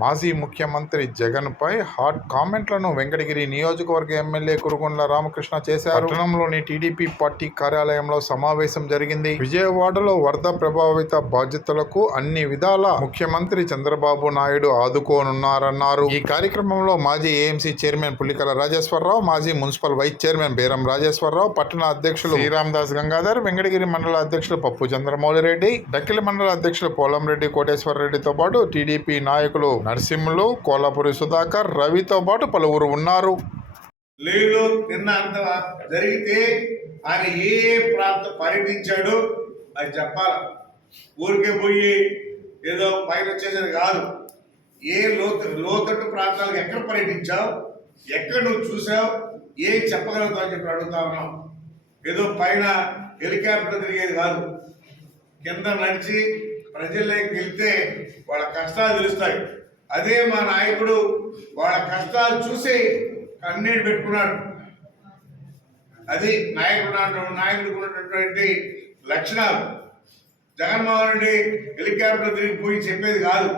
మాజీ ముఖ్యమంత్రి జగన్ పై హాట్ కామెంట్లను వెంకటగిరి నియోజకవర్గ ఎమ్మెల్యే కురుగుండ్ల రామకృష్ణ చేశారు. పట్టణంలోని టీడీపీ పార్టీ కార్యాలయంలో సమావేశం జరిగింది. విజయవాడలో వరద ప్రభావిత బాధ్యతలకు అన్ని విధాల ముఖ్యమంత్రి చంద్రబాబు నాయుడు ఆదుకోనున్నారన్నారు. ఈ కార్యక్రమంలో మాజీ ఏఎంసీ చైర్మన్ పుల్లికల రాజేశ్వరరావు మాజీ మున్సిపల్ వైస్ చైర్మన్ బేరం రాజేశ్వరరావు పట్టణ అధ్యక్షులు శ్రీరామదాస్ గంగాధర్ వెంకటగిరి మండల అధ్యక్షులు పప్పు చంద్రమౌళి రెడ్డి డక్కిలి మండల అధ్యక్షులు పోలంరెడ్డి కోటేశ్వర రెడ్డితో పాటు టీడీపీ నాయకులు నరసింహులు కోలాపురి సుధాకర్ రవితో పాటు పలువురు ఉన్నారు. లేదు నిన్న అంత జరిగితే ఆయన ఏ ఏ ప్రాంతం పర్యటించాడు అది చెప్పాలి. ఊరికే పోయి ఏదో పైన వచ్చేసేది కాదు. ఏ లోతు లోతట్టు ప్రాంతాలకు ఎక్కడ పర్యటించావు? ఎక్కడ నువ్వు చూసావు? ఏం చెప్పగలుగుతావు అని చెప్పి అడుగుతా ఉన్నాం. ఏదో పైన హెలికాప్టర్ తిరిగేది కాదు. కింద నడిచి ప్రజల్లోకి వెళ్తే వాళ్ళ కష్టాలు తెలుస్తాయి. అదే మా నాయకుడు వాళ్ళ కష్టాలు చూసి కన్నీళ్ళు పెట్టుకున్నాడు. అది నాయకుడు నాయకుడికి ఉన్నటువంటి లక్షణాలు. జగన్మోహన్ రెడ్డి హెలికాప్టర్ తిరిగి పోయి చెప్పేది కాదు.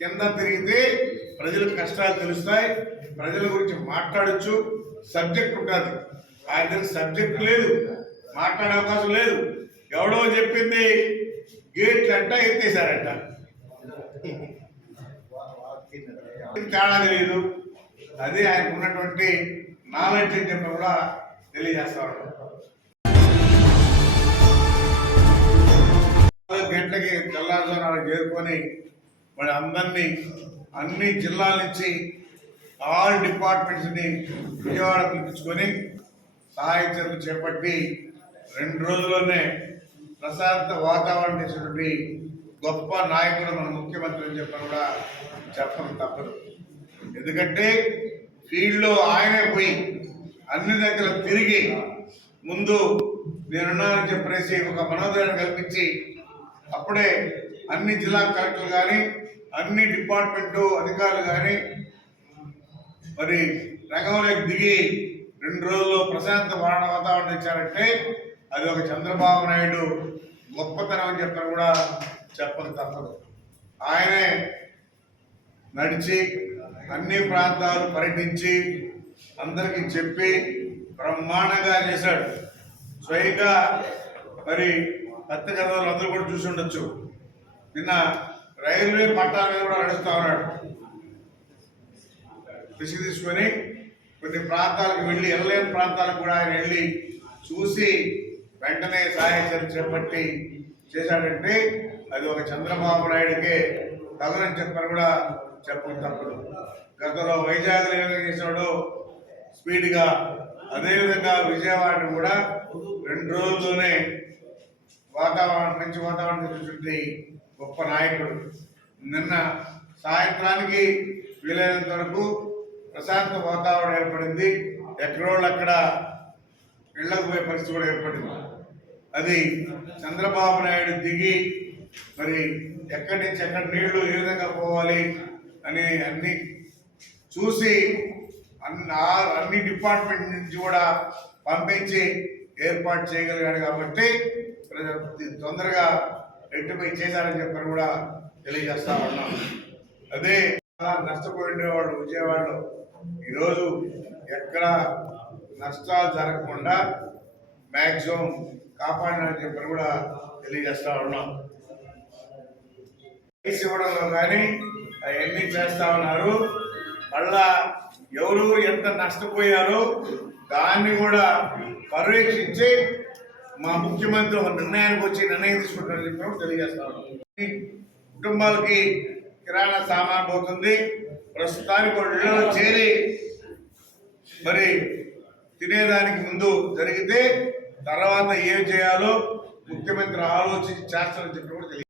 కింద తిరిగితే ప్రజలకు కష్టాలు తెలుస్తాయి. ప్రజల గురించి మాట్లాడొచ్చు. సబ్జెక్ట్ ఉంటుంది. ఆయన సబ్జెక్ట్ లేదు. మాట్లాడే అవకాశం లేదు. ఎవడో చెప్పింది గేట్లు అంట ఎత్తేసారంట తేడా తెలియదు అదే ఆయనకు ఉన్నటువంటి నాలెడ్జ్ అని చెప్పి కూడా తెలియజేస్తాడు ఉన్నాం నాలుగు గంటలకి తెల్లారుజామున చేరుకొని మరి అందరినీ అన్ని జిల్లాల నుంచి ఆల్ డిపార్ట్మెంట్స్ని విజయవాడ పిలిపించుకొని సహాయ చర్యలు చేపట్టి రెండు రోజుల్లోనే ప్రశాంత వాతావరణం ఇచ్చినటువంటి గొప్ప నాయకుడు మన ముఖ్యమంత్రి అని చెప్పి కూడా చెప్పడం తప్పదు. ఎందుకంటే ఫీల్డ్లో ఆయనే పోయి అన్ని దగ్గర తిరిగి ముందు నేనున్నానని చెప్పేసి ఒక మనోధైర్యం కల్పించి అప్పుడే అన్ని జిల్లా కలెక్టర్లు కానీ అన్ని డిపార్ట్మెంటు అధికారులు కానీ మరి రంగంలోకి దిగి రెండు రోజుల్లో ప్రశాంత వారణ వాతావరణం ఇచ్చారంటే అది ఒక చంద్రబాబు నాయుడు గొప్పతనం అని చెప్పని కూడా చెప్పక తప్పదు. ఆయనే నడిచి అన్ని ప్రాంతాలు పర్యటించి అందరికీ చెప్పి బ్రహ్మాండంగా చేశాడు. స్వయంగా మరి పత్రికలు అందరూ కూడా చూసి ఉండొచ్చు. నిన్న రైల్వే పట్టాల మీద కూడా నడుస్తూ ఉన్నాడు. రిస్క్ తీసుకొని కొన్ని ప్రాంతాలకు వెళ్ళి వెళ్ళలేని ప్రాంతాలకు కూడా ఆయన వెళ్ళి చూసి వెంటనే సహాయ చర్య చేపట్టి చేశాడంటే అది ఒక చంద్రబాబు నాయుడికే తగనని చెప్పని కూడా చెప్పడం తప్పదు గతంలో వైజాగ్ ఏ స్పీడ్గా అదేవిధంగా విజయవాడ కూడా రెండు రోజుల్లోనే వాతావరణం మంచి వాతావరణం చూసుంటే గొప్ప నాయకుడు. నిన్న సాయంత్రానికి వీలైనంత వరకు ప్రశాంత వాతావరణం ఏర్పడింది. ఎక్కడోళ్ళు అక్కడ ఇళ్ళకు పోయే పరిస్థితి కూడా ఏర్పడింది. అది చంద్రబాబు నాయుడు దిగి మరి ఎక్కడి నుంచి ఎక్కడ నీళ్ళు ఏ విధంగా పోవాలి? అని అన్ని చూసి అన్ని అన్ని డిపార్ట్మెంట్ నుంచి కూడా పంపించి ఏర్పాటు చేయగలిగాడు కాబట్టి ప్రజలు తొందరగా రెట్టిపై చేశారని చెప్పని కూడా తెలియజేస్తా ఉన్నాం. అదే నష్టపోయిండేవాడు విజయవాడలో. ఈరోజు ఎక్కడ నష్టాలు జరగకుండా మ్యాక్సిమం కాపాడినని చెప్పని కూడా తెలియజేస్తా ఉన్నాం. ఇవ్వడంలో కానీ అవన్నీ చేస్తా ఉన్నారు. మళ్ళా ఎవరు ఎంత నష్టపోయారో దాన్ని కూడా పర్యవేక్షించి మా ముఖ్యమంత్రి ఒక నిర్ణయానికి వచ్చి నిర్ణయం తీసుకుంటారని చెప్పి కూడా తెలియజేస్తా ఉన్నాం. కుటుంబాలకి కిరాణా సామాన్ పోతుంది. ప్రస్తుతానికి ఇళ్ళలో చేరి మరి తినేదానికి ముందు జరిగితే తర్వాత ఏం చేయాలో ముఖ్యమంత్రి ఆలోచించి చేస్తారని చెప్పి కూడా తెలియదు